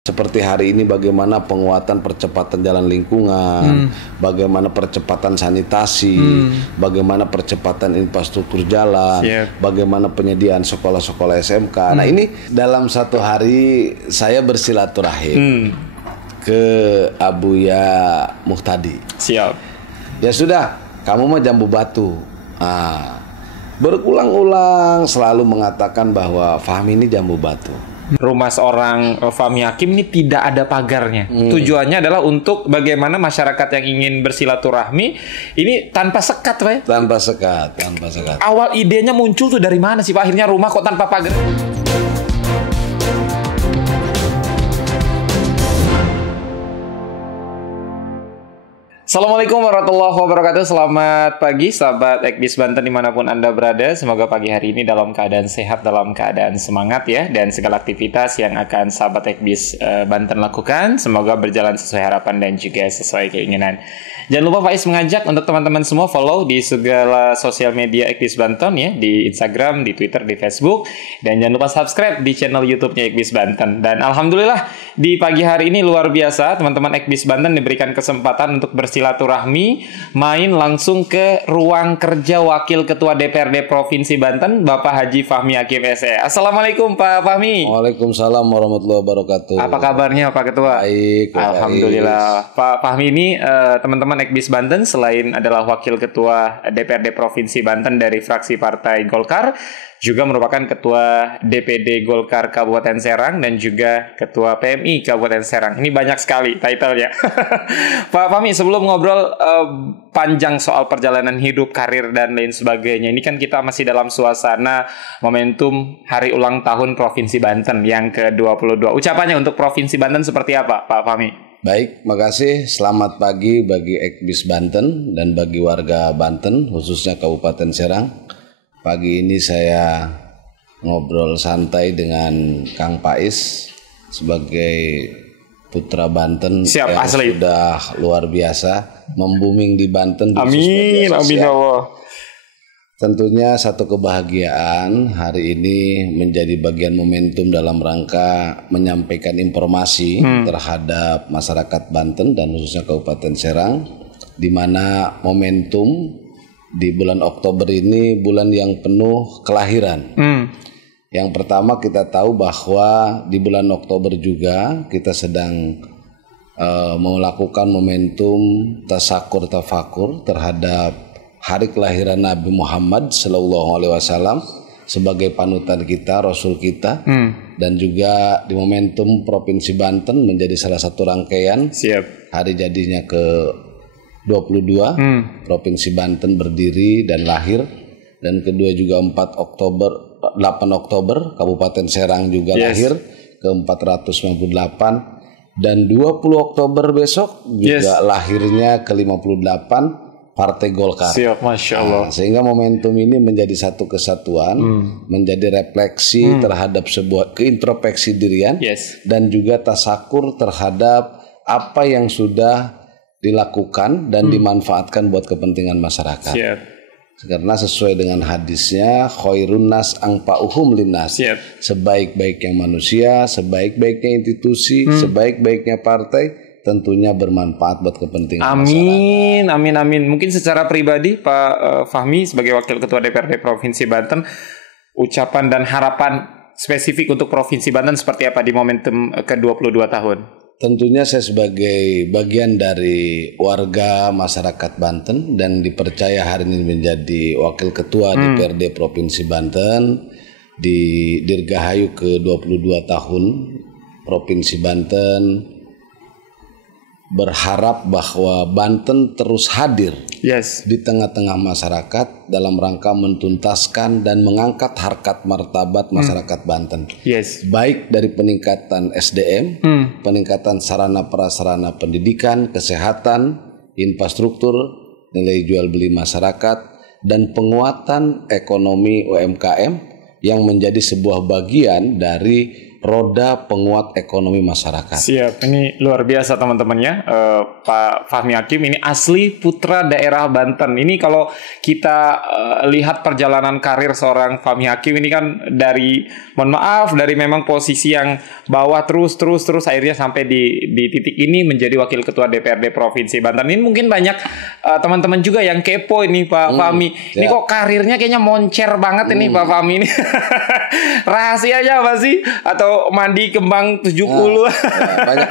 Seperti hari ini bagaimana penguatan percepatan jalan lingkungan, bagaimana percepatan sanitasi, bagaimana percepatan infrastruktur jalan, bagaimana penyediaan sekolah-sekolah SMK. Nah ini dalam satu hari saya bersilaturahim ke Abuya Muhtadi. Siap. Ya sudah, kamu mah Jambu Batu. Berulang-ulang selalu mengatakan bahwa Fahmi ini Jambu Batu. Rumah seorang Fahmi Hakim ini tidak ada pagarnya. Tujuannya adalah untuk bagaimana masyarakat yang ingin bersilaturahmi ini tanpa sekat, Pak. Tanpa sekat. Awal idenya muncul tuh dari mana sih, Pak? Akhirnya rumah kok tanpa pagar? Assalamualaikum warahmatullahi wabarakatuh. Selamat pagi sahabat Ekbis Banten dimanapun Anda berada. Semoga pagi hari ini dalam keadaan sehat, dalam keadaan semangat ya. Dan segala aktivitas yang akan sahabat Ekbis Banten lakukan semoga berjalan sesuai harapan dan juga sesuai keinginan. Jangan lupa Faiz mengajak untuk teman-teman semua follow di segala sosial media Ekbis Banten ya. Di Instagram, di Twitter, di Facebook. Dan jangan lupa subscribe di channel YouTube-nya Ekbis Banten. Dan Alhamdulillah di pagi hari ini luar biasa teman-teman Ekbis Banten diberikan kesempatan untuk bersilaturahmi, main langsung ke ruang kerja Wakil Ketua DPRD Provinsi Banten, Bapak Haji Fahmi Hakim SE. Assalamualaikum Pak Fahmi. Waalaikumsalam warahmatullahi wabarakatuh. Apa kabarnya Pak Ketua? Baik. Alhamdulillah. Pak Fahmi ini teman-teman Ekbis Banten selain adalah Wakil Ketua DPRD Provinsi Banten dari fraksi Partai Golkar, juga merupakan Ketua DPD Golkar Kabupaten Serang dan juga Ketua PMI Kabupaten Serang. Ini banyak sekali title-nya. Pak Fahmi, sebelum ngobrol panjang soal perjalanan hidup, karir, dan lain sebagainya, ini kan kita masih dalam suasana momentum Hari Ulang Tahun Provinsi Banten yang ke-22. Ucapannya untuk Provinsi Banten seperti apa, Pak Fahmi? Baik, makasih. Selamat pagi bagi Ekbis Banten dan bagi warga Banten, khususnya Kabupaten Serang. Pagi ini saya ngobrol santai dengan Kang Pais sebagai putra Banten. Siap, yang asli. Sudah luar biasa, membooming di Banten. Amin, amin Allah. Tentunya satu kebahagiaan hari ini menjadi bagian momentum dalam rangka menyampaikan informasi terhadap masyarakat Banten dan khususnya Kabupaten Serang, di mana momentum di bulan Oktober ini bulan yang penuh kelahiran. Yang pertama kita tahu bahwa di bulan Oktober juga kita sedang melakukan momentum tasakur tafakur terhadap hari kelahiran Nabi Muhammad SAW sebagai panutan kita, Rasul kita, dan juga di momentum Provinsi Banten menjadi salah satu rangkaian hari jadinya ke-22 Provinsi Banten berdiri dan lahir, dan kedua juga 8 Oktober Kabupaten Serang juga lahir ke-498, dan 20 Oktober besok juga lahirnya ke-58 Partai Golkar. Siap, Masya Allah. Sehingga momentum ini menjadi satu kesatuan, menjadi refleksi terhadap sebuah keintrospeksi dirian, dan juga tasakur terhadap apa yang sudah dilakukan dan dimanfaatkan buat kepentingan masyarakat. Karena sesuai dengan hadisnya, khairun nas anfa'uhum linnas. Sebaik-baiknya manusia, sebaik-baiknya institusi, sebaik-baiknya partai, tentunya bermanfaat buat kepentingan masyarakat. Amin. Mungkin secara pribadi Pak Fahmi sebagai Wakil Ketua DPRD Provinsi Banten, ucapan dan harapan spesifik untuk Provinsi Banten seperti apa di momentum ke-22 tahun? Tentunya saya sebagai bagian dari warga masyarakat Banten dan dipercaya hari ini menjadi Wakil Ketua DPRD Provinsi Banten di Dirgahayu ke-22 tahun Provinsi Banten, berharap bahwa Banten terus hadir di tengah-tengah masyarakat dalam rangka mentuntaskan dan mengangkat harkat martabat masyarakat Banten. Baik dari peningkatan SDM, peningkatan sarana prasarana pendidikan, kesehatan, infrastruktur, nilai jual beli masyarakat, dan penguatan ekonomi UMKM yang menjadi sebuah bagian dari roda penguat ekonomi masyarakat. Siap, ini luar biasa teman-temannya. Pak Fahmi Hakim ini asli putra daerah Banten. Ini kalau kita lihat perjalanan karir seorang Fahmi Hakim ini kan dari, mohon maaf, dari memang posisi yang bawah terus akhirnya sampai di titik ini menjadi wakil ketua DPRD Provinsi Banten. Ini mungkin banyak teman-teman juga yang kepo ini Pak Fahmi. Ini kok karirnya kayaknya moncer banget ini Pak Fahmi ini. Rahasianya apa sih? Atau mandi kembang 70? Banyak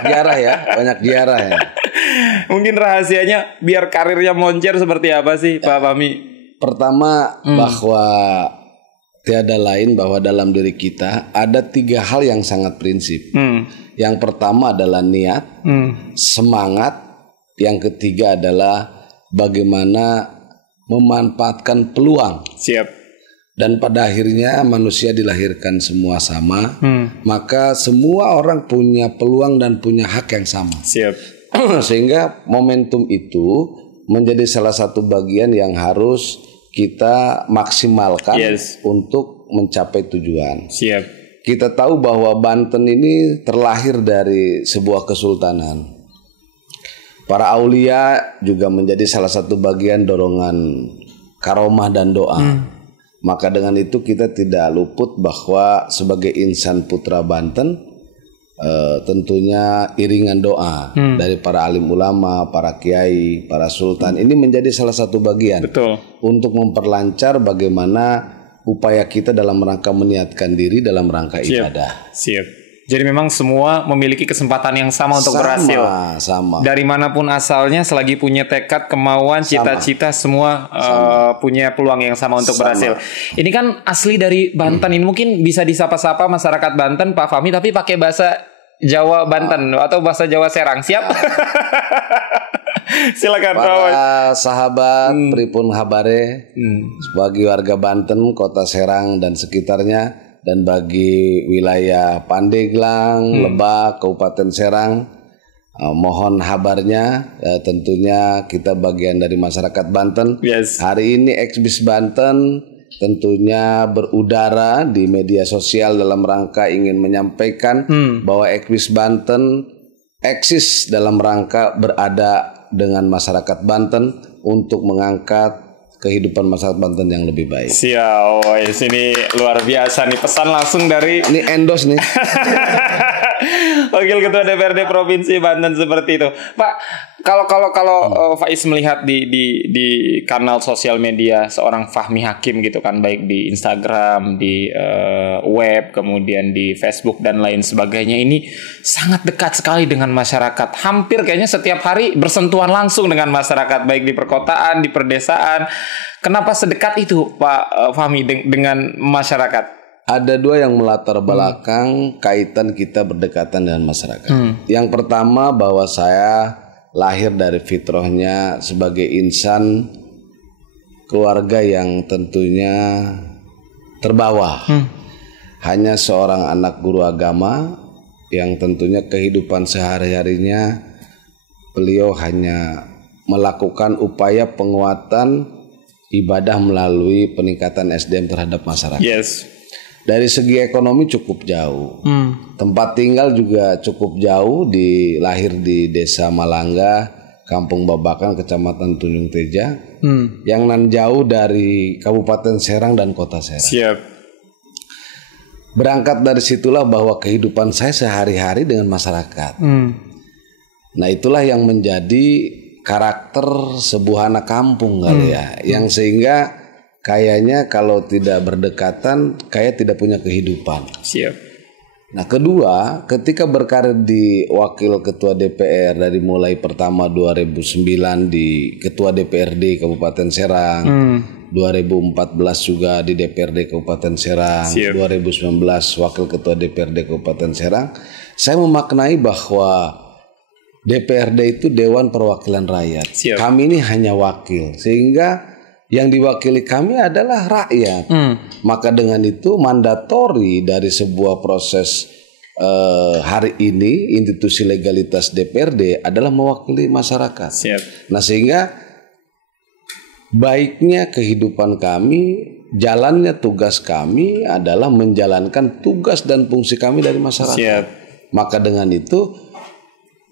diarah ya. Mungkin rahasianya biar karirnya moncer seperti apa sih Pak Fahmi? Pertama bahwa tiada lain bahwa dalam diri kita ada 3 hal yang sangat prinsip. Yang pertama adalah niat, semangat. Yang ketiga adalah bagaimana memanfaatkan peluang. Siap. Dan pada akhirnya manusia dilahirkan semua sama, maka semua orang punya peluang dan punya hak yang sama. Siap. Sehingga momentum itu menjadi salah satu bagian yang harus kita maksimalkan untuk mencapai tujuan. Siap. Kita tahu bahwa Banten ini terlahir dari sebuah kesultanan. Para aulia juga menjadi salah satu bagian dorongan karomah dan doa. Maka dengan itu kita tidak luput bahwa sebagai insan putra Banten tentunya iringan doa dari para alim ulama, para kiai, para sultan ini menjadi salah satu bagian. Betul. Untuk memperlancar bagaimana upaya kita dalam rangka meniatkan diri dalam rangka ibadah. Siap. Jadi memang semua memiliki kesempatan yang sama untuk berhasil. Sama. Dari manapun asalnya, selagi punya tekad, kemauan, cita-cita, semua punya peluang yang sama untuk berhasil. Ini kan asli dari Banten. Ini mungkin bisa disapa-sapa masyarakat Banten, Pak Fahmi, tapi pakai bahasa Jawa Banten atau bahasa Jawa Serang. Siap? Silakan para sahabat pripun habare sebagai warga Banten, Kota Serang dan sekitarnya. Dan bagi wilayah Pandeglang, Lebak, Kabupaten Serang, mohon habarnya. Tentunya kita bagian dari masyarakat Banten. Hari ini Ekbis Banten tentunya berudara di media sosial dalam rangka ingin menyampaikan bahwa Ekbis Banten eksis dalam rangka berada dengan masyarakat Banten untuk mengangkat kehidupan masyarakat Banten yang lebih baik. Siap, sini luar biasa nih, pesan langsung dari ini endorse nih. Wakil Ketua DPRD Provinsi Banten seperti itu, Pak. Kalau Faiz melihat di kanal sosial media seorang Fahmi Hakim gitu kan, baik di Instagram, di web, kemudian di Facebook dan lain sebagainya, ini sangat dekat sekali dengan masyarakat. Hampir kayaknya setiap hari bersentuhan langsung dengan masyarakat, baik di perkotaan, di perdesaan. Kenapa sedekat itu Pak Fahmi dengan masyarakat? Ada 2 yang melatar belakang kaitan kita berdekatan dengan masyarakat. Yang pertama bahwa saya lahir dari fitrahnya sebagai insan keluarga yang tentunya terbawah. Hanya seorang anak guru agama yang tentunya kehidupan sehari-harinya beliau hanya melakukan upaya penguatan ibadah melalui peningkatan SDM terhadap masyarakat. Dari segi ekonomi cukup jauh. Tempat tinggal juga cukup jauh, lahir di Desa Malangga, Kampung Babakan, Kecamatan Tunjung Teja, yang nan jauh dari Kabupaten Serang dan Kota Serang. Siap. Berangkat dari situlah bahwa kehidupan saya sehari-hari dengan masyarakat. Nah itulah yang menjadi karakter sebuah anak kampung kali ya, yang sehingga kayaknya kalau tidak berdekatan, kayak tidak punya kehidupan. Siap. Nah kedua, ketika berkarir di Wakil Ketua DPR dari mulai pertama 2009 di Ketua DPRD Kabupaten Serang, 2014 juga di DPRD Kabupaten Serang, 2019 Wakil Ketua DPRD Kabupaten Serang, saya memaknai bahwa DPRD itu Dewan Perwakilan Rakyat. Kami ini hanya wakil, sehingga yang diwakili kami adalah rakyat. Maka dengan itu mandatori dari sebuah proses hari ini institusi legalitas DPRD adalah mewakili masyarakat. Nah sehingga baiknya kehidupan kami jalannya tugas kami adalah menjalankan tugas dan fungsi kami dari masyarakat. Siap. Maka dengan itu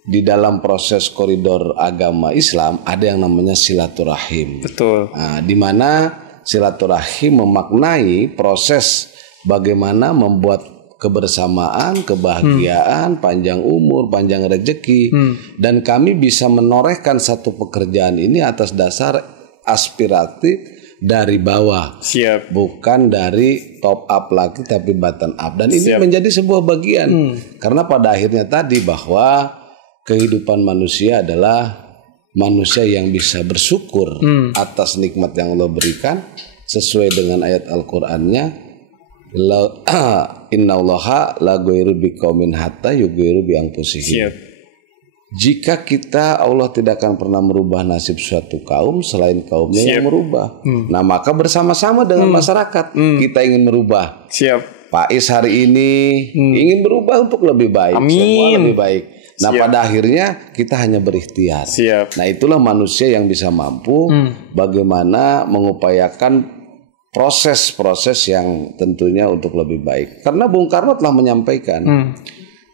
di dalam proses koridor agama Islam ada yang namanya silaturahim. Betul. Nah, di mana silaturahim memaknai proses bagaimana membuat kebersamaan, kebahagiaan, panjang umur, panjang rezeki, dan kami bisa menorehkan satu pekerjaan ini atas dasar aspiratif dari bawah. Siap. Bukan dari top up lagi tapi bottom up. Dan ini menjadi sebuah bagian. Karena pada akhirnya tadi bahwa kehidupan manusia adalah manusia yang bisa bersyukur atas nikmat yang Allah berikan sesuai dengan ayat Al-Qur'annya. Innallaha la ghairu biqaumin hatta yughairu bi anfusihim. Siap. Jika kita, Allah tidak akan pernah merubah nasib suatu kaum selain kaumnya yang merubah. Nah, maka bersama-sama dengan masyarakat kita ingin merubah. Siap. Pak Is hari ini ingin berubah untuk lebih baik. Amin. Semua lebih baik. Nah, pada akhirnya kita hanya berikhtiar. Siap. Nah, itulah manusia yang bisa mampu bagaimana mengupayakan proses-proses yang tentunya untuk lebih baik. Karena Bung Karno telah menyampaikan,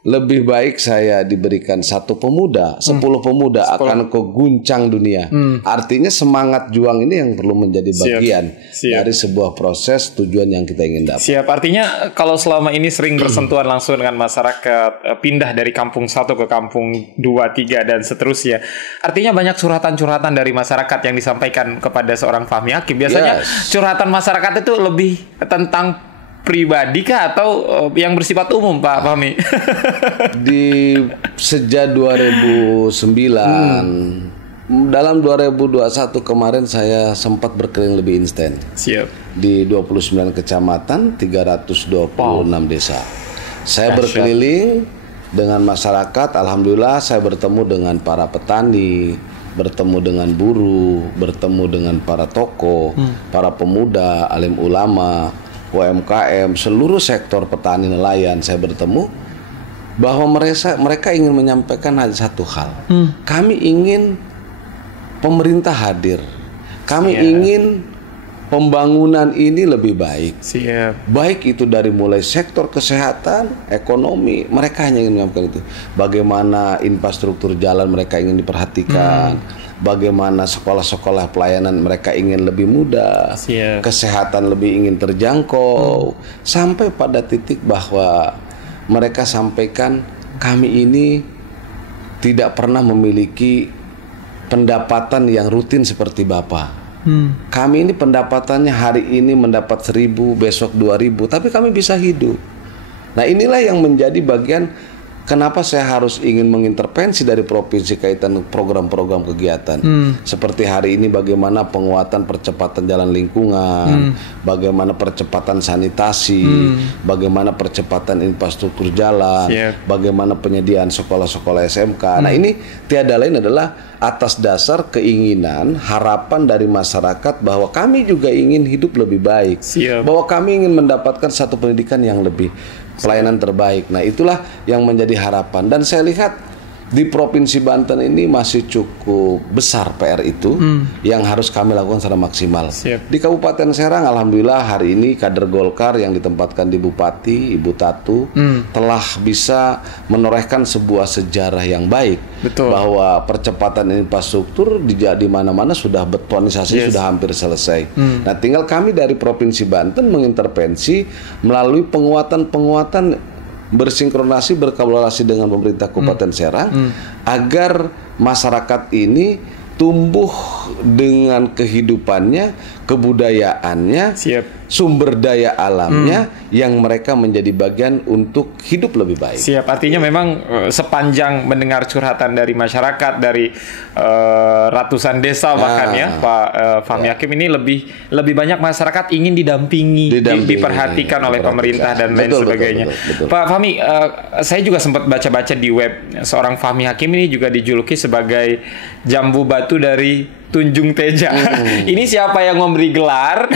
lebih baik saya diberikan 1 pemuda, 10 pemuda akan keguncang dunia. Artinya semangat juang ini yang perlu menjadi bagian dari sebuah proses tujuan yang kita ingin dapat. Siap. Artinya kalau selama ini sering bersentuhan langsung dengan masyarakat, pindah dari kampung 1 ke kampung 2, 3 dan seterusnya. Artinya banyak curhatan-curhatan dari masyarakat yang disampaikan kepada seorang Fahmi Hakim. Biasanya curhatan masyarakat itu lebih tentang pribadi kah atau yang bersifat umum, Pak Fahmi? Di sejak 2009 dalam 2021 kemarin saya sempat berkeliling lebih intens. Siap. Di 29 kecamatan, 326 desa. Saya berkeliling dengan masyarakat. Alhamdulillah saya bertemu dengan para petani, bertemu dengan buruh, bertemu dengan para tokoh, para pemuda, alim ulama, UMKM, seluruh sektor petani nelayan. Saya bertemu bahwa mereka ingin menyampaikan hanya satu hal. Kami ingin pemerintah hadir. Kami ingin pembangunan ini lebih baik. Siap. Baik itu dari mulai sektor kesehatan, ekonomi, mereka hanya ingin menyampaikan itu. Bagaimana infrastruktur jalan mereka ingin diperhatikan. Bagaimana sekolah-sekolah pelayanan mereka ingin lebih mudah, kesehatan lebih ingin terjangkau, sampai pada titik bahwa mereka sampaikan kami ini tidak pernah memiliki pendapatan yang rutin seperti Bapak. Kami ini pendapatannya hari ini mendapat 1.000, besok 2.000, tapi kami bisa hidup. Nah, inilah yang menjadi bagian kenapa saya harus ingin mengintervensi dari provinsi kaitan program-program kegiatan. Seperti hari ini bagaimana penguatan percepatan jalan lingkungan, bagaimana percepatan sanitasi, bagaimana percepatan infrastruktur jalan, bagaimana penyediaan sekolah-sekolah SMK. Nah, ini tiada lain adalah atas dasar keinginan, harapan dari masyarakat bahwa kami juga ingin hidup lebih baik. Bahwa kami ingin mendapatkan satu pendidikan yang lebih pelayanan terbaik. Nah, itulah yang menjadi harapan. Dan saya lihat di Provinsi Banten ini masih cukup besar PR itu yang harus kami lakukan secara maksimal. Di Kabupaten Serang, alhamdulillah hari ini kader Golkar yang ditempatkan di Bupati, Ibu Tatu, telah bisa menorehkan sebuah sejarah yang baik. Bahwa percepatan infrastruktur di mana-mana sudah betonisasi, sudah hampir selesai. Nah, tinggal kami dari Provinsi Banten mengintervensi melalui penguatan bersinkronasi, berkolaborasi dengan pemerintah Kabupaten Serang agar masyarakat ini tumbuh dengan kehidupannya, kebudayaannya, sumber daya alamnya yang mereka menjadi bagian untuk hidup lebih baik. Artinya memang sepanjang mendengar curhatan dari masyarakat, dari ratusan desa bahkan Pak Fahmi Hakim ini lebih banyak masyarakat ingin didampingi. Diperhatikan oleh pemerintah dan lain sebagainya. Betul. Pak Fahmi, saya juga sempat baca-baca di web seorang Fahmi Hakim ini juga dijuluki sebagai jambu batu dari Tunjung Teja. Ini siapa yang memberi gelar?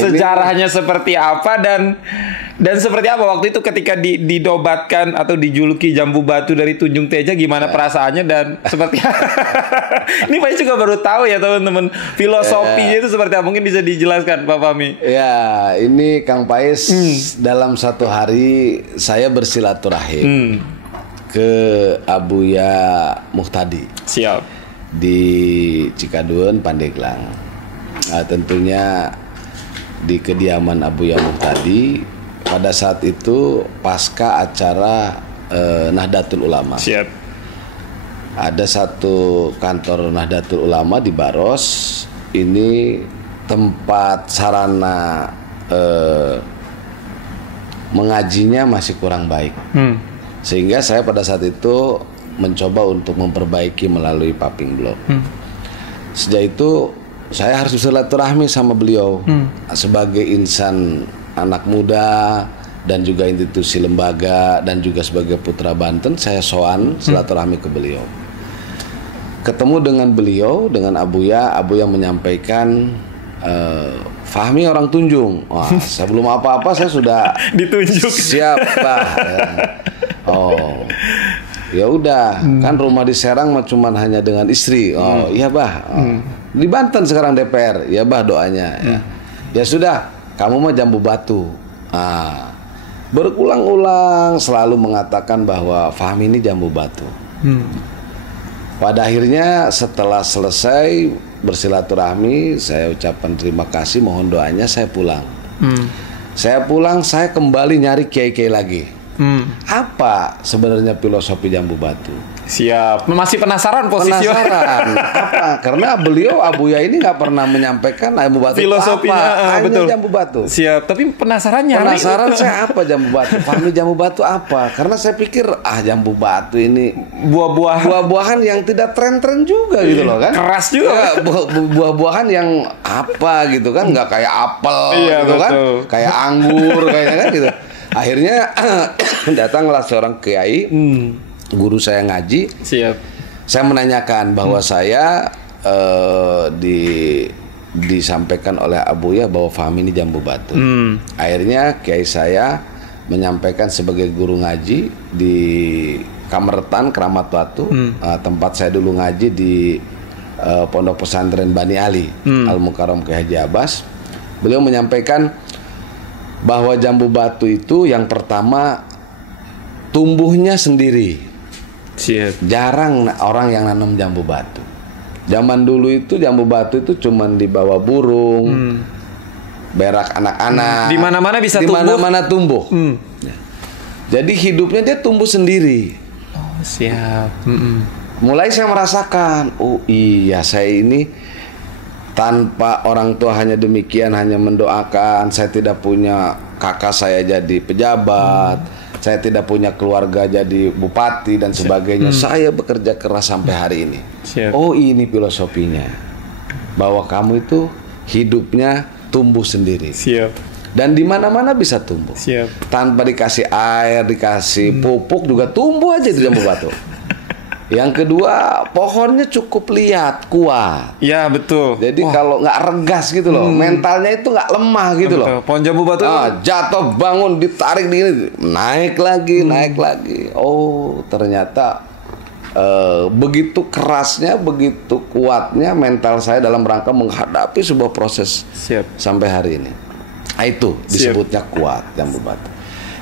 Sejarahnya seperti apa dan seperti apa waktu itu ketika didobatkan atau dijuluki Jambu Batu dari Tunjung Teja, gimana perasaannya dan seperti ini Pak juga baru tahu ya teman-teman, filosofinya itu seperti apa, mungkin bisa dijelaskan Pak Fahmi? Ya, ini Kang Pais, dalam satu hari saya bersilaturahim ke Abuya Muhtadi. Siap. Di Cikadun, Pandeglang. Nah, tentunya di kediaman Abuya Muhtadi pada saat itu pasca acara Nahdlatul Ulama. Siap. Ada satu kantor Nahdlatul Ulama di Baros. Ini tempat sarana mengajinya masih kurang baik. Sehingga saya pada saat itu mencoba untuk memperbaiki melalui Paping Blok. Sejak itu saya harus bersilaturahmi sama beliau sebagai insan anak muda dan juga institusi lembaga dan juga sebagai putra Banten. Saya soan silaturahmi ke beliau. Ketemu dengan beliau, dengan Abuya menyampaikan, Fahmi orang Tunjung. Wah, sebelum apa-apa saya sudah ditunjuk. Siap, Bah. Oh, ya udah, kan rumah di Serang mah cuman hanya dengan istri. Oh, iya Bah. Di Banten sekarang DPR. Ya Bah doanya. Ya sudah, kamu mah Jambu Batu. Berulang-ulang selalu mengatakan bahwa Fahmi ini Jambu Batu. Pada akhirnya setelah selesai bersilaturahmi, saya ucapkan terima kasih, mohon doanya, saya pulang. Saya pulang, saya kembali nyari kiai-kiai lagi. Apa sebenarnya filosofi Jambu Batu? Siap. Masih penasaran posisinya? Penasaran. Apa? Karena beliau Abuya ini nggak pernah menyampaikan Jambu Batu filosofinya apa. Hanya betul. Jambu Batu. Siap. Tapi penasaran nyari. Penasaran saya apa Jambu Batu? Fahmi Jambu Batu apa? Karena saya pikir Jambu Batu ini buah-buahan yang tidak tren-tren juga gitu loh kan? Keras juga. Ya, buah-buahan yang apa gitu kan? Nggak kayak apel gitu betul. Kan? Kayak anggur kayaknya kan gitu. Akhirnya datanglah seorang kiai, guru saya ngaji. Siap. Saya menanyakan bahwa saya disampaikan oleh Abuya bahwa Fahmi ini Jambu Batu. Akhirnya kiai saya menyampaikan sebagai guru ngaji di Kamertan, Keramat Batu, tempat saya dulu ngaji di Pondok Pesantren Bani Ali, Al Mukarram Kiai Haji Abbas. Beliau menyampaikan bahwa Jambu Batu itu yang pertama tumbuhnya sendiri. Siap. Jarang orang yang nanam jambu batu. Zaman dulu itu jambu batu itu cuman dibawa burung, berak anak-anak. Di mana-mana bisa tumbuh. Di mana-mana tumbuh. Jadi hidupnya dia tumbuh sendiri. Oh, siap. Mulai saya merasakan, oh iya saya ini tanpa orang tua hanya demikian, hanya mendoakan. Saya tidak punya kakak saya jadi pejabat, saya tidak punya keluarga jadi bupati dan sebagainya. Saya bekerja keras sampai hari ini. Oh ini filosofinya, bahwa kamu itu hidupnya tumbuh sendiri. Siap. Dan di mana-mana bisa tumbuh. Siap. Tanpa dikasih air, dikasih pupuk juga tumbuh aja di Jambu Batu. Yang kedua, pohonnya cukup liat, kuat. Ya betul. Jadi kalau nggak regas gitu loh, mentalnya itu nggak lemah gitu loh. Pohon Jambu Batu jatuh bangun ditarik ini, naik lagi, naik lagi. Oh ternyata begitu kerasnya, begitu kuatnya mental saya dalam rangka menghadapi sebuah proses. Siap. Sampai hari ini. Itu disebutnya kuat Jambu Batu.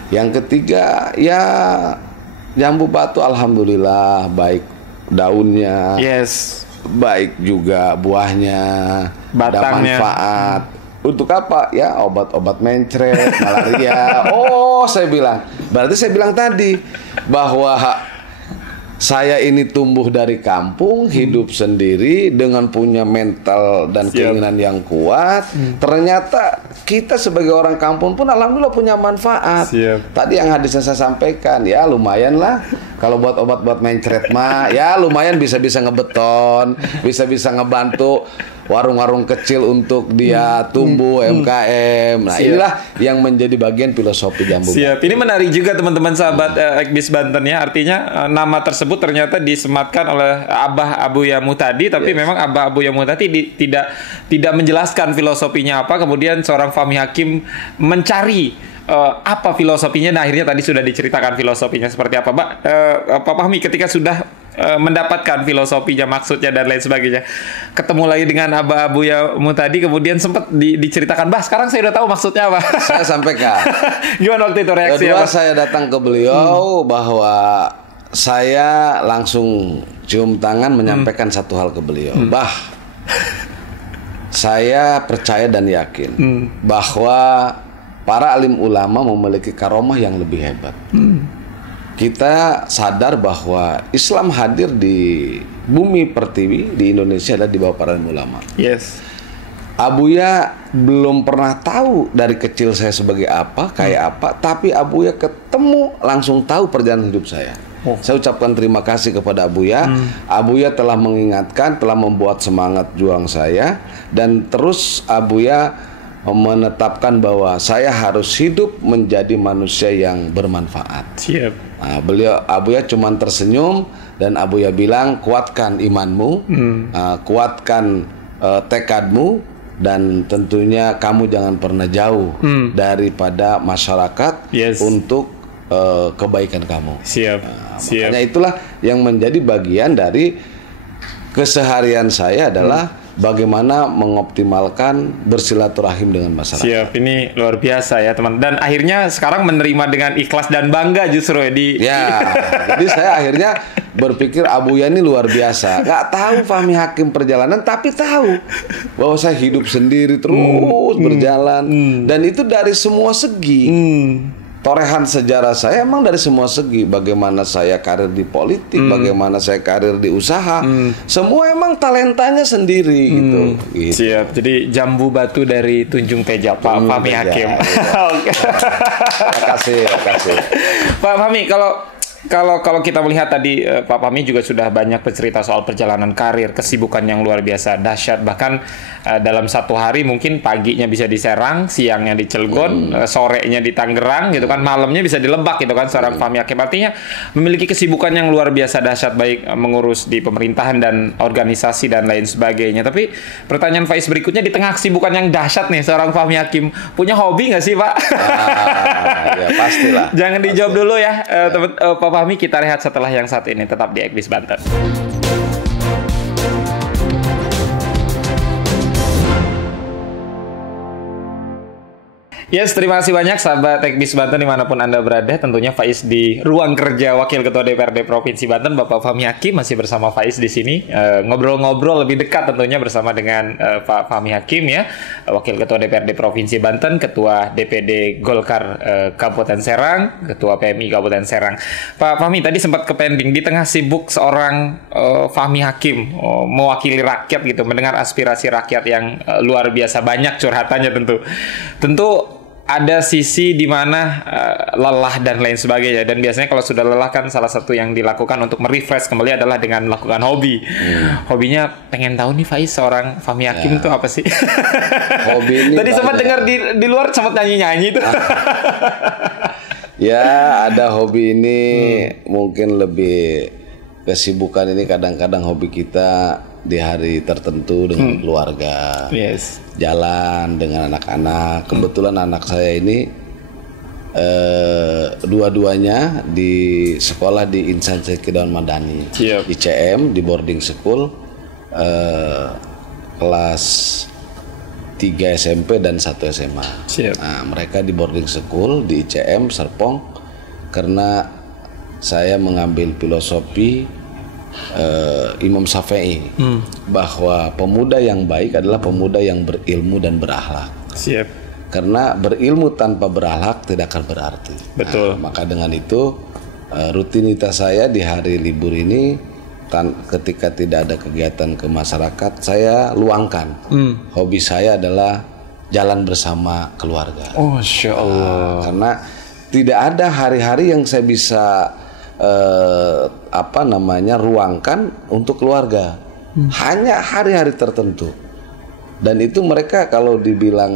Yang ketiga ya Jambu Batu alhamdulillah baik daunnya, baik juga buahnya, ada manfaat. Untuk apa? Ya obat-obat mencret, malaria. Oh saya bilang, berarti saya bilang tadi bahwa saya ini tumbuh dari kampung, hidup sendiri dengan punya mental dan keinginan yang kuat. Ternyata kita sebagai orang kampung pun alhamdulillah punya manfaat. Tadi yang hadisnya saya sampaikan, ya lumayan lah Kalau buat obat-obat mencret mah ya lumayan bisa-bisa ngebeton, bisa-bisa ngebantu warung-warung kecil untuk dia tumbuh UMKM. Nah, inilah yang menjadi bagian filosofi Jambu Batu. Siap. Ini menarik juga teman-teman sahabat Ekbis Banten ya. Artinya nama tersebut ternyata disematkan oleh Abah Abuya Muhtadi, tapi memang Abah Abuya Muhtadi tidak menjelaskan filosofinya apa. Kemudian seorang Fahmi Hakim mencari apa filosofinya. Nah, akhirnya tadi sudah diceritakan filosofinya seperti apa, Pak Fahmi. Ketika sudah mendapatkan filosofinya, maksudnya dan lain sebagainya, ketemu lagi dengan Abah Abuya Muhtadi, kemudian sempat diceritakan, Bah, sekarang saya udah tahu maksudnya apa. Saya sampaikan. Gimana waktu itu reaksi? Kedua, saya datang ke beliau bahwa saya langsung cium tangan menyampaikan satu hal ke beliau. Bah, saya percaya dan yakin bahwa para alim ulama memiliki karomah yang lebih hebat. Kita sadar bahwa Islam hadir di bumi pertiwi di Indonesia adalah di bawah para alim ulama. Yes. Abuya belum pernah tahu dari kecil saya sebagai apa, kayak apa, tapi Abuya ketemu langsung tahu perjalanan hidup saya. Saya ucapkan terima kasih kepada Abuya. Abuya telah mengingatkan, telah membuat semangat juang saya, dan terus Abuya menetapkan bahwa saya harus hidup menjadi manusia yang bermanfaat. Siap. Nah, Abuya cuma tersenyum dan Abuya bilang, kuatkan imanmu, kuatkan tekadmu, dan tentunya kamu jangan pernah jauh daripada masyarakat untuk kebaikan kamu. Siap. Makanya itulah yang menjadi bagian dari keseharian saya adalah bagaimana mengoptimalkan bersilaturahim dengan masyarakat. Siap, ini luar biasa ya teman. Dan akhirnya sekarang menerima dengan ikhlas dan bangga justru ya. Jadi saya akhirnya berpikir Abuya ini luar biasa. Gak tahu Fahmi Hakim perjalanan, tapi tahu bahwa saya hidup sendiri terus berjalan. Dan itu dari semua segi. Torehan sejarah saya emang dari semua segi. Bagaimana saya karir di politik, bagaimana saya karir di usaha, semua emang talentanya sendiri gitu. Siap. Jadi Jambu Batu dari Tunjung Teja, Pak Fahmi Hakim. Oke. Terima kasih. Pak Fahmi, kalau kita melihat tadi Pak Fahmi juga sudah banyak bercerita soal perjalanan karir, kesibukan yang luar biasa dahsyat. Bahkan dalam satu hari mungkin paginya bisa di Serang, siangnya di Cilegon, sorenya di Tangerang gitu kan, malamnya bisa di Lebak gitu kan seorang Fahmi Hakim. Artinya memiliki kesibukan yang luar biasa dahsyat, baik mengurus di pemerintahan dan organisasi dan lain sebagainya. Tapi pertanyaan Faiz berikutnya, di tengah kesibukan yang dahsyat nih seorang Fahmi Hakim, punya hobi nggak sih, Pak? Ya pastilah. Jangan dijawab dulu ya, Pak Fahmi. Kita rehat setelah yang satu ini, tetap di Ekbis Banten. Yes, terima kasih banyak sahabat Ekbis Banten dimanapun Anda berada. Tentunya Faiz di ruang kerja Wakil Ketua DPRD Provinsi Banten, Bapak Fahmi Hakim, masih bersama Faiz di sini. Ngobrol-ngobrol lebih dekat tentunya bersama dengan Pak Fahmi Hakim ya, Wakil Ketua DPRD Provinsi Banten, Ketua DPD Golkar Kabupaten Serang, Ketua PMI Kabupaten Serang. Pak Fahmi, tadi sempat ke pending, di tengah sibuk seorang Fahmi Hakim mewakili rakyat gitu, mendengar aspirasi rakyat yang luar biasa banyak curhatannya tentu ada sisi di mana lelah dan lain sebagainya. Dan biasanya kalau sudah lelah kan salah satu yang dilakukan untuk merefresh kembali adalah dengan melakukan hobi. Hobinya pengen tahu nih Faiz, seorang Fahmi Hakim itu apa sih? Hobi ini tadi sempat dengar di luar sempat nyanyi-nyanyi itu. Ya, ada hobi ini mungkin lebih kesibukan ini, kadang-kadang hobi kita di hari tertentu dengan keluarga, jalan dengan anak-anak. Kebetulan anak saya ini dua-duanya di sekolah di Insan Sekidaun Madani, ICM, di boarding school, kelas 3 SMP dan 1 SMA. Nah, mereka di boarding school di ICM Serpong karena saya mengambil filosofi Imam Syafi'i bahwa pemuda yang baik adalah pemuda yang berilmu dan berakhlak. Karena berilmu tanpa berakhlak tidak akan berarti. Betul. Maka dengan itu rutinitas saya di hari libur ini, ketika tidak ada kegiatan ke masyarakat, saya luangkan. Hobi saya adalah jalan bersama keluarga. Oh, Masya Allah. Karena tidak ada hari-hari yang saya bisa ruangkan untuk keluarga. Hanya hari-hari tertentu. Dan itu mereka kalau dibilang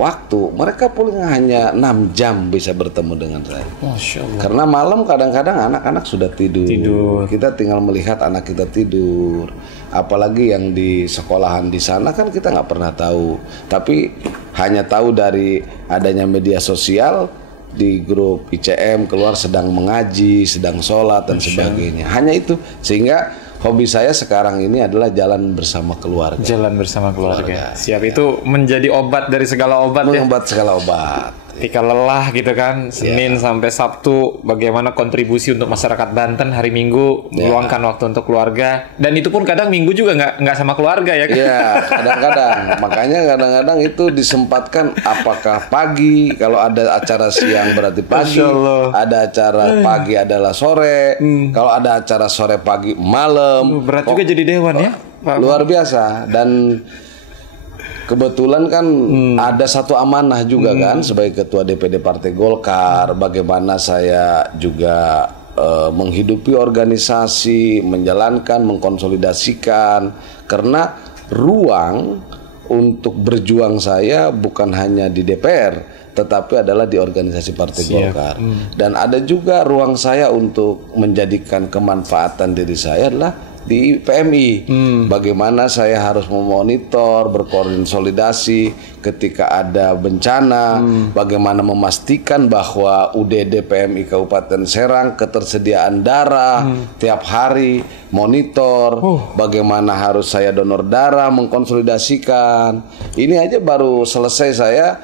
waktu, mereka paling hanya 6 jam bisa bertemu dengan saya. Masya Allah. Karena malam kadang-kadang anak-anak sudah tidur. Kita tinggal melihat anak kita tidur. Apalagi yang di sekolahan di sana kan kita nggak pernah tahu. Tapi hanya tahu dari adanya media sosial, di grup ICM keluar sedang mengaji, sedang sholat dan sebagainya. Hanya itu. Sehingga hobi saya sekarang ini adalah jalan bersama keluarga. Jalan bersama keluarga. Siap, itu menjadi obat dari segala obat ya. Mengobat segala obat. Ketika lelah gitu kan, Senin sampai Sabtu, bagaimana kontribusi untuk masyarakat Banten, hari Minggu meluangkan waktu untuk keluarga. Dan itu pun kadang Minggu juga nggak sama keluarga ya kan? Iya, kadang-kadang. Makanya kadang-kadang itu disempatkan apakah pagi, kalau ada acara siang berarti pagi, ada acara pagi adalah sore, kalau ada acara sore pagi malam. Berat juga jadi dewan ya, Pak. Luar biasa. Dan kebetulan kan ada satu amanah juga kan sebagai ketua DPD Partai Golkar, bagaimana saya juga menghidupi organisasi, menjalankan, mengkonsolidasikan, karena ruang untuk berjuang saya bukan hanya di DPR, tetapi adalah di organisasi Partai Golkar. Dan ada juga ruang saya untuk menjadikan kemanfaatan diri saya adalah di PMI. Bagaimana saya harus memonitor, berkonsolidasi ketika ada bencana, bagaimana memastikan bahwa UDD PMI Kabupaten Serang ketersediaan darah tiap hari, monitor, bagaimana harus saya donor darah, mengkonsolidasikan. Ini aja baru selesai saya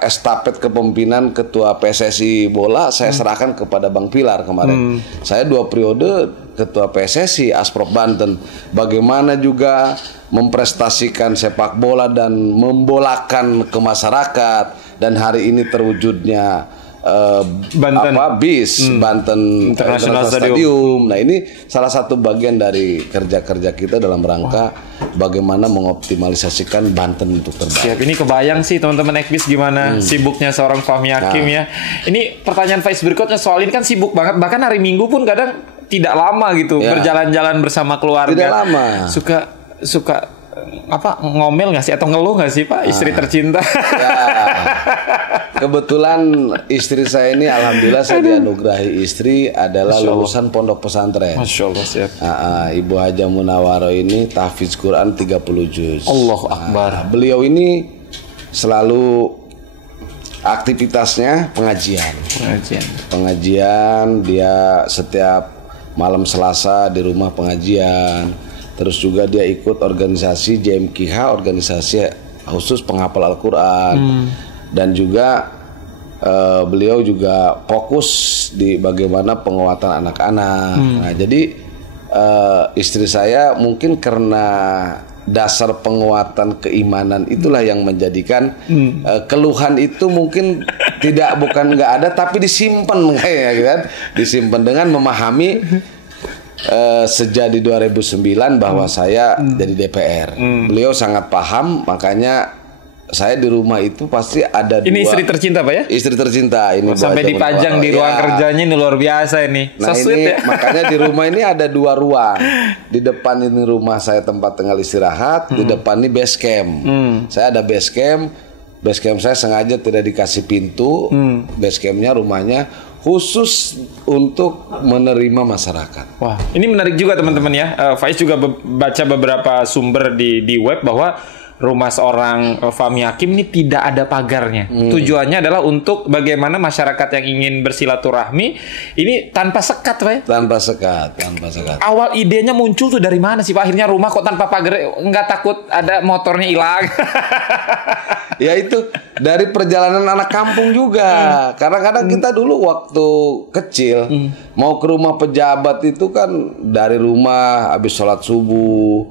estafet kepemimpinan ketua PSSI bola saya serahkan kepada Bang Pilar kemarin. Saya 2 periode ketua PSSI Asprop Banten. Bagaimana juga memprestasikan sepak bola dan membolakan ke masyarakat, dan hari ini terwujudnya BIS Banten International Stadium. Nah, ini salah satu bagian dari kerja-kerja kita dalam rangka bagaimana mengoptimalisasikan Banten untuk terbaik. Siap, ini kebayang sih teman-teman Ekbis gimana sibuknya seorang Fahmi Hakim ya. Ini pertanyaan Faiz berikutnya, soal ini kan sibuk banget, bahkan hari Minggu pun kadang tidak lama gitu berjalan-jalan bersama keluarga. Tidak lama. Suka ngomel nggak sih atau ngeluh nggak sih Pak istri tercinta? Ya, kebetulan istri saya ini alhamdulillah saya dianugerahi istri adalah lulusan pondok pesantren. Masya Allah, siap. Ibu Haja Munawaro ini tahfiz Quran 30 juz. Allahu Akbar. Beliau ini selalu aktivitasnya pengajian. Dia setiap malam Selasa di rumah pengajian. Terus juga dia ikut organisasi JMKH, organisasi khusus penghafal Al-Quran. Dan juga beliau juga fokus di bagaimana penguatan anak-anak. Nah, jadi istri saya mungkin karena dasar penguatan keimanan itulah yang menjadikan keluhan itu mungkin bukan nggak ada, tapi disimpan kayak gitu kan, disimpan dengan memahami sejak di 2009 bahwa saya jadi DPR. Beliau sangat paham, makanya saya di rumah itu pasti ada ini istri tercinta Pak ya? Istri tercinta ini sampai dipajang di ruang kerjanya, ini luar biasa ini. Nah, ini makanya di rumah ini ada 2 ruang. Di depan ini rumah saya tempat tinggal istirahat, di depan ini base camp. Saya ada base camp. Base camp saya sengaja tidak dikasih pintu. Base campnya rumahnya khusus untuk menerima masyarakat. Wah, ini menarik juga teman-teman ya. Faiz juga baca beberapa sumber di web bahwa rumah seorang Fahmi Hakim ini tidak ada pagarnya. Tujuannya adalah untuk bagaimana masyarakat yang ingin bersilaturahmi ini tanpa sekat, Pak. Tanpa sekat. Awal idenya muncul tuh dari mana sih, Pak? Akhirnya rumah kok tanpa pagar, nggak takut ada motornya hilang? Ya itu dari perjalanan anak kampung juga. Kadang-kadang kita dulu waktu kecil mau ke rumah pejabat itu kan dari rumah habis sholat subuh.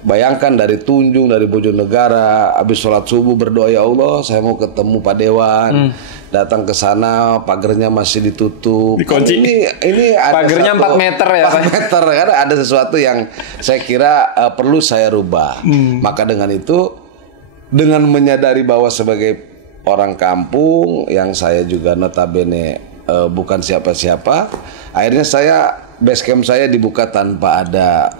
Bayangkan dari Tunjung, dari Bojonegara, habis sholat subuh berdoa, ya Allah saya mau ketemu Pak Dewan. Datang ke sana, pagernya masih ditutup. Dikunci. Ini ada pagernya 4 meter ya, 4 meter karena ada sesuatu yang saya kira perlu saya rubah. Maka dengan itu, dengan menyadari bahwa sebagai orang kampung yang saya juga notabene bukan siapa-siapa. Akhirnya base camp saya dibuka tanpa ada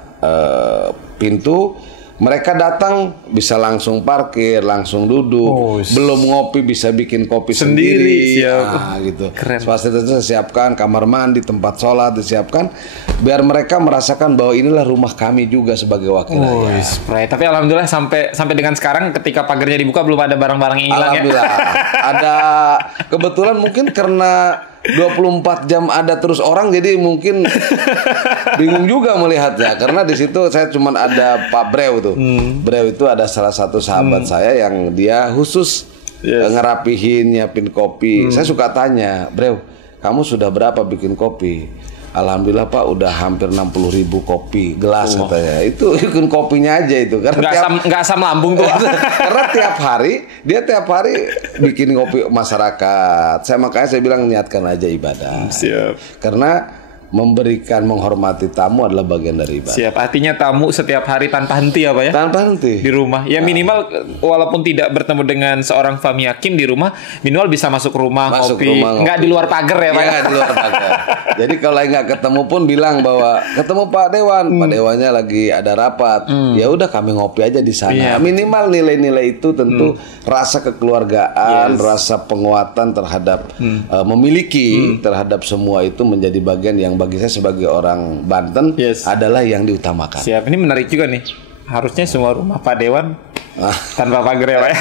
pintu. Mereka datang bisa langsung parkir, langsung duduk, belum ngopi bisa bikin kopi sendiri. Nah, gitu. Fasilitasnya disiapkan, kamar mandi, tempat sholat disiapkan, biar mereka merasakan bahwa inilah rumah kami juga sebagai wakil rakyat. Tapi alhamdulillah sampai dengan sekarang ketika pagarnya dibuka belum ada barang-barang yang hilang. Alhamdulillah. Ada kebetulan mungkin karena 24 jam ada terus orang, jadi mungkin bingung juga melihatnya, karena di situ saya cuman ada Pak Brew tuh. Brew itu ada salah satu sahabat saya yang dia khusus ngerapihin, nyiapin kopi. Saya suka tanya, Brew, kamu sudah berapa bikin kopi? Alhamdulillah Pak, udah hampir 60.000 kopi gelas katanya. Itu bikin kopinya aja itu, karena nggak asam lambung tuh. Karena tiap hari bikin kopi masyarakat. Makanya saya bilang niatkan aja ibadah. Siap. Karena menghormati tamu adalah bagian dari ibadah. Siap. Artinya tamu setiap hari tanpa henti apa ya? Tanpa henti. Di rumah. Ya minimal walaupun tidak bertemu dengan seorang Fahmi Hakim di rumah, minimal bisa masuk rumah ngopi. Nggak di luar pagar ya Pak? Nggak di luar pagar. Jadi kalau nggak ketemu pun bilang bahwa ketemu Pak Dewan. Pak Dewannya lagi ada rapat. Ya udah kami ngopi aja di sana. Minimal nilai-nilai itu tentu rasa kekeluargaan, rasa penguatan terhadap memiliki terhadap semua itu menjadi bagian yang bagi saya sebagai orang Banten adalah yang diutamakan. Siap, ini menarik juga nih. Harusnya semua rumah Pak Dewan tanpa pagar ya Pak.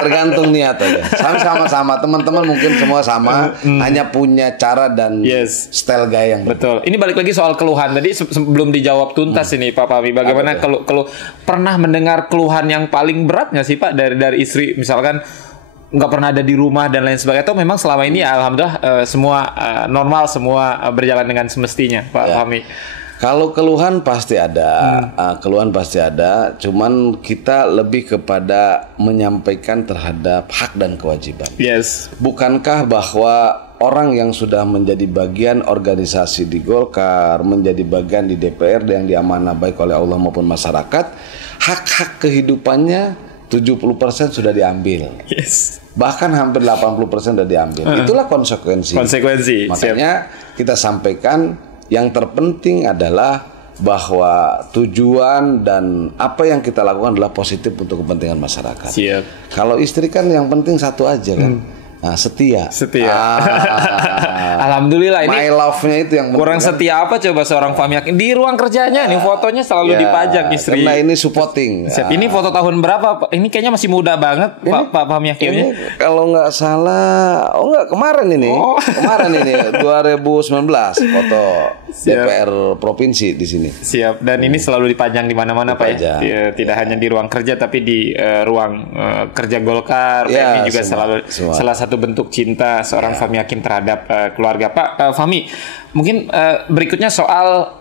Tergantung niat aja. Sama-sama teman-teman mungkin semua sama, hanya punya cara dan style gaya yang betul. Ini balik lagi soal keluhan tadi sebelum dijawab tuntas ini Pak Fahmi. Bagaimana kalau pernah mendengar keluhan yang paling berat nggak sih Pak dari istri, misalkan nggak pernah ada di rumah dan lain sebagainya, atau memang selama ini alhamdulillah semua normal, semua berjalan dengan semestinya Pak Fahmi? Kalau keluhan pasti ada, keluhan pasti ada, cuman kita lebih kepada menyampaikan terhadap hak dan kewajiban. Bukankah bahwa orang yang sudah menjadi bagian organisasi di Golkar, menjadi bagian di DPRD yang diamanah baik oleh Allah maupun masyarakat, hak-hak kehidupannya 70% sudah diambil. Bahkan hampir 80% sudah diambil. Itulah konsekuensi. Makanya kita sampaikan yang terpenting adalah bahwa tujuan dan apa yang kita lakukan adalah positif untuk kepentingan masyarakat. Kalau istri kan yang penting satu aja kan. Nah, setia. Alhamdulillah ini my love-nya itu yang kurang kan? Setia apa coba seorang Fahmi Hakim di ruang kerjanya nih fotonya selalu dipajang istri. Karena ini supporting. Ini foto tahun berapa? Ini kayaknya masih muda banget Pak Fahmi Hakimnya. Kalau nggak salah, kemarin ini. Kemarin ini 2019 foto DPR provinsi di sini. Siap. Dan ini selalu dipajang di mana-mana Pak ya. Tidak hanya di ruang kerja tapi di ruang kerja Golkar. Ini juga salah satu bentuk cinta seorang Fahmi Hakim terhadap keluarga. Pak Fahmi, mungkin berikutnya soal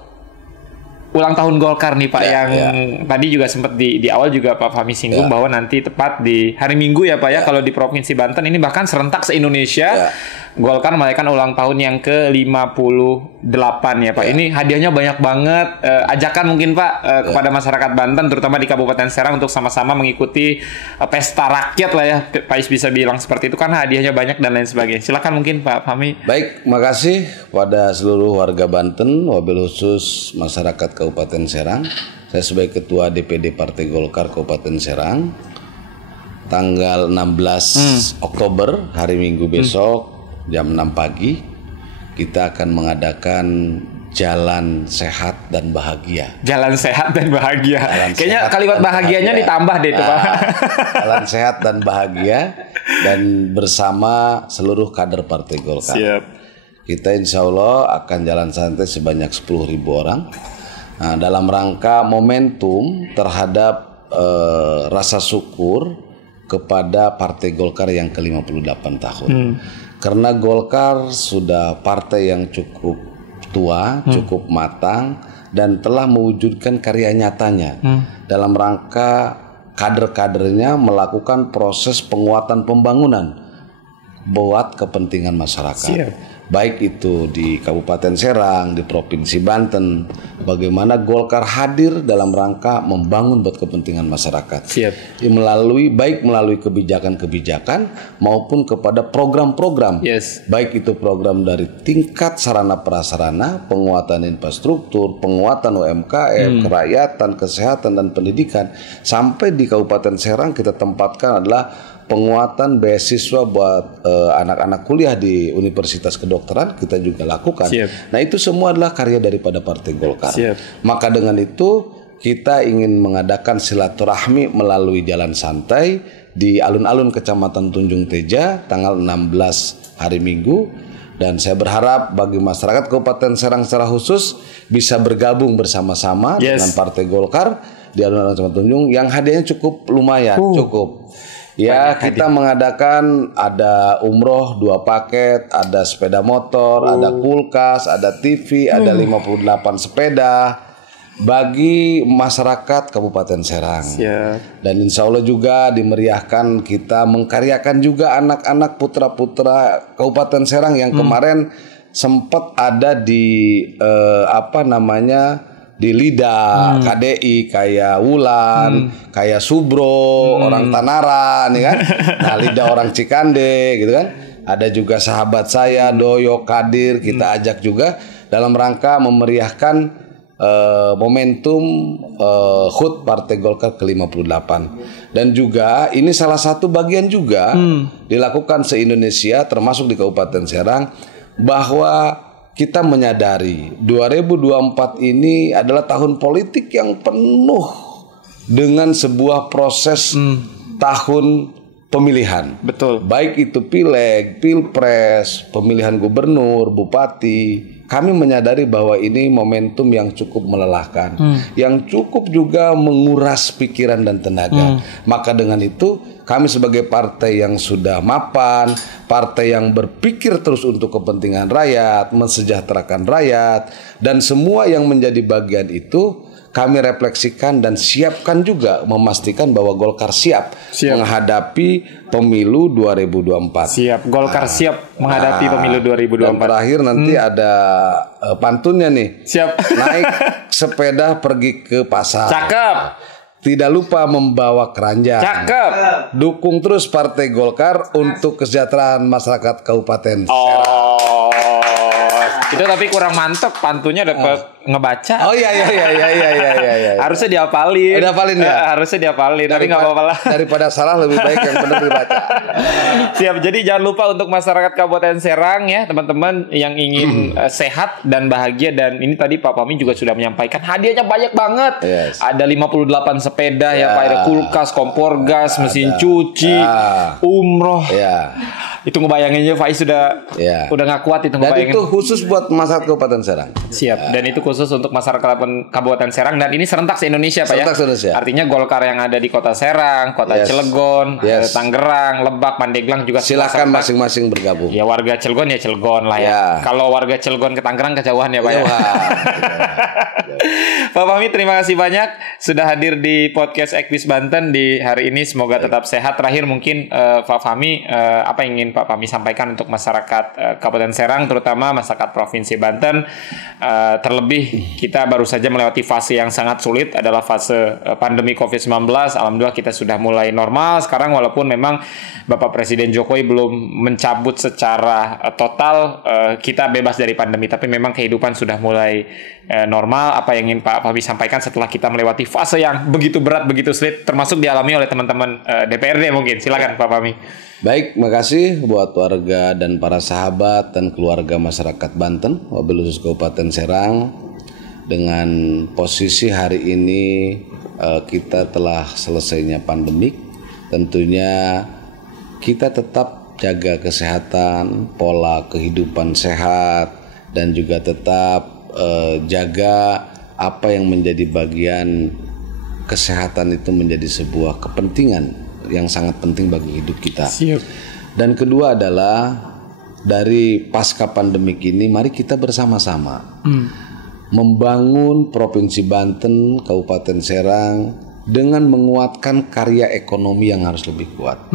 ulang tahun Golkar nih Pak, yang tadi juga sempat di awal juga Pak Fahmi singgung bahwa nanti tepat di hari Minggu ya Pak ya, kalau di Provinsi Banten ini bahkan serentak se-Indonesia Golkar merayakan ulang tahun yang ke-58 ya Pak. Ini hadiahnya banyak banget. Ajakan mungkin Pak kepada masyarakat Banten terutama di Kabupaten Serang untuk sama-sama mengikuti pesta rakyat lah ya, Pak Is bisa bilang seperti itu, karena hadiahnya banyak dan lain sebagainya. Silakan mungkin Pak Fahmi. Baik, makasih pada seluruh warga Banten, wabil khusus masyarakat Kabupaten Serang. Saya sebagai Ketua DPD Partai Golkar Kabupaten Serang, tanggal 16 Oktober hari Minggu besok jam 6 pagi kita akan mengadakan Jalan Sehat dan Bahagia. Jalan Sehat dan Bahagia. Kayaknya kalimat bahagianya ditambah deh itu Pak. Jalan Sehat dan Bahagia dan bersama seluruh kader Partai Golkar. Kita insya Allah akan jalan santai sebanyak 10.000 orang. Nah, dalam rangka momentum terhadap rasa syukur kepada Partai Golkar yang ke-58 tahun. Karena Golkar sudah partai yang cukup tua, cukup matang, dan telah mewujudkan karya nyatanya dalam rangka kader-kadernya melakukan proses penguatan pembangunan buat kepentingan masyarakat. baik itu di Kabupaten Serang, di Provinsi Banten, bagaimana Golkar hadir dalam rangka membangun buat kepentingan masyarakat. Siap. Melalui kebijakan-kebijakan maupun kepada program-program. Yes. Baik itu program dari tingkat sarana prasarana, penguatan infrastruktur, penguatan UMKM, kerakyatan, kesehatan dan pendidikan, sampai di Kabupaten Serang kita tempatkan adalah penguatan beasiswa buat anak-anak kuliah di Universitas Kedokteran kita juga lakukan. Siap. Nah itu semua adalah karya daripada Partai Golkar. Siap. Maka dengan itu kita ingin mengadakan silaturahmi melalui jalan santai di alun-alun Kecamatan Tunjung Teja tanggal 16 hari Minggu. Dan saya berharap bagi masyarakat Kabupaten Serang secara khusus bisa bergabung bersama-sama dengan Partai Golkar di alun-alun Kecamatan Tunjung yang hadiahnya cukup lumayan, cukup. Ya, kita mengadakan ada umroh 2 paket, ada sepeda motor, ada kulkas, ada TV, ada 58 sepeda bagi masyarakat Kabupaten Serang. Dan insya Allah juga dimeriahkan, kita mengkaryakan juga anak-anak putra-putra Kabupaten Serang yang kemarin sempat ada di di LIDA, KDI, kayak Wulan, kayak Subro, orang Tanaran, ya kan? Nah, LIDA orang Cikande, gitu kan? Ada juga sahabat saya, Doyo, Kadir, kita ajak juga dalam rangka memeriahkan momentum HUT Partai Golkar ke-58. Dan juga ini salah satu bagian juga dilakukan se-Indonesia, termasuk di Kabupaten Serang, bahwa kita menyadari 2024 ini adalah tahun politik yang penuh dengan sebuah proses tahun pemilihan. Betul. Baik itu pileg, pilpres, pemilihan gubernur, bupati. Kami menyadari bahwa ini momentum yang cukup melelahkan, yang cukup juga menguras pikiran dan tenaga. Maka dengan itu kami sebagai partai yang sudah mapan, partai yang berpikir terus untuk kepentingan rakyat, mensejahterakan rakyat, dan semua yang menjadi bagian itu kami refleksikan dan siapkan juga, memastikan bahwa Golkar siap menghadapi pemilu 2024. Siap, Golkar siap menghadapi pemilu 2024. Dan terakhir nanti ada pantunnya nih. Siap. Naik sepeda pergi ke pasar. Cakep. Tidak lupa membawa keranjang. Cakep. Dukung terus Partai Golkar untuk kesejahteraan masyarakat Kabupaten Serang. Itu tapi kurang mantep, pantunya dapat ngebaca. Oh iya. Harusnya diapalin. Udah hafalin ya? Harusnya diapalin, tapi nggak apa-apa lah. Daripada salah lebih baik yang benar dibaca. Siap. Jadi jangan lupa untuk masyarakat Kabupaten Serang ya, teman-teman yang ingin sehat dan bahagia, dan ini tadi Pak Pami juga sudah menyampaikan hadiahnya banyak banget. Ada 58 sepeda ya Pak, ada kulkas, kompor gas, mesin cuci, umroh. Itu ngebayanginnya Faiz udah nggak kuat itu ngebayangin. Dan itu khusus buat masyarakat Kabupaten Serang. Siap. Dan itu khusus untuk masyarakat Kabupaten Serang, dan ini serentak se-Indonesia Pak ya. Se-Indonesia. Artinya Golkar yang ada di Kota Serang, Kota Cilegon, Tangerang, Lebak, Pandeglang juga silakan masing-masing bergabung. Ya warga Cilegon ya Cilegon lah ya. Kalau warga Cilegon ke Tangerang kejauhan ya Pak ya. Pak Fahmi, terima kasih banyak sudah hadir di podcast Ekbis Banten di hari ini. Semoga tetap sehat. Terakhir mungkin Pak Fahmi, apa yang ingin Pak Fahmi sampaikan untuk masyarakat Kabupaten Serang, terutama masyarakat Provinsi Banten. Terlebih kita baru saja melewati fase yang sangat sulit, adalah fase pandemi COVID-19. Alhamdulillah kita sudah mulai normal sekarang, walaupun memang Bapak Presiden Jokowi belum mencabut secara total kita bebas dari pandemi, tapi memang kehidupan sudah mulai normal. Apa yang ingin Pak Fahmi sampaikan setelah kita melewati fase yang begitu berat, begitu sulit, termasuk dialami oleh teman-teman DPRD mungkin. Silakan Pak Fahmi. Baik, makasih buat warga dan para sahabat dan keluarga masyarakat Banten, wabil khusus Kabupaten Serang. Dengan posisi hari ini kita telah selesainya pandemik, tentunya kita tetap jaga kesehatan, pola kehidupan sehat, dan juga tetap jaga apa yang menjadi bagian kesehatan itu menjadi sebuah kepentingan yang sangat penting bagi hidup kita. Siap. Dan kedua adalah dari pasca pandemik ini, mari kita bersama-sama membangun Provinsi Banten, Kabupaten Serang dengan menguatkan karya ekonomi yang harus lebih kuat.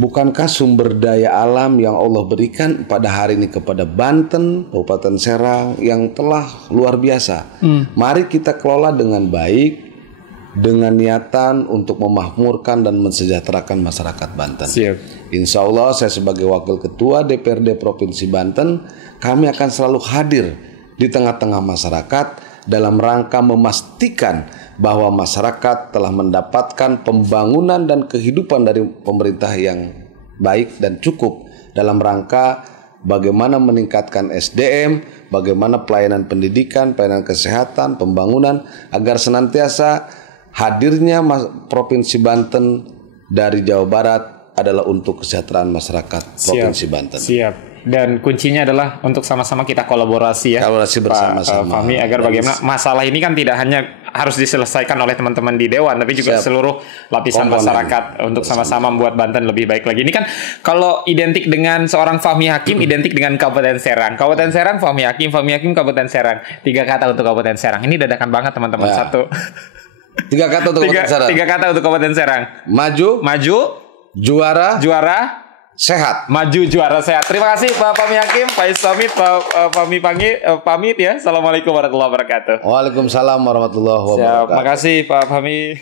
bukankah sumber daya alam yang Allah berikan pada hari ini kepada Banten, Kabupaten Serang yang telah luar biasa. Mari kita kelola dengan baik, dengan niatan untuk memakmurkan dan mensejahterakan masyarakat Banten. Siap. Insya Allah saya sebagai Wakil Ketua DPRD Provinsi Banten, kami akan selalu hadir di tengah-tengah masyarakat dalam rangka memastikan bahwa masyarakat telah mendapatkan pembangunan dan kehidupan dari pemerintah yang baik dan cukup dalam rangka bagaimana meningkatkan SDM, bagaimana pelayanan pendidikan, pelayanan kesehatan, pembangunan, agar senantiasa hadirnya Provinsi Banten dari Jawa Barat adalah untuk kesejahteraan masyarakat Provinsi Banten. Siap. Dan kuncinya adalah untuk sama-sama kita kolaborasi ya. Kolaborasi bersama-sama. Fahmi, agar bagaimana masalah ini kan tidak hanya harus diselesaikan oleh teman-teman di Dewan, tapi juga seluruh lapisan masyarakat untuk sama-sama membuat Banten lebih baik lagi. Ini kan kalau identik dengan seorang Fahmi Hakim, identik dengan Kabupaten Serang. Kabupaten Serang, Fahmi Hakim, Kabupaten Serang. 3 kata untuk Kabupaten Serang. Ini dadakan banget teman-teman. Satu. 3 kata untuk Kabupaten Serang. 3 kata untuk Kabupaten Serang. Maju. Juara. Sehat. Maju, juara, sehat. Terima kasih Pak Fahmi Hakim, Pak Islamit, Pak Fahmi pamit ya. Assalamualaikum warahmatullahi wabarakatuh. Waalaikumsalam warahmatullahi wabarakatuh. Terima kasih Pak Fahmi.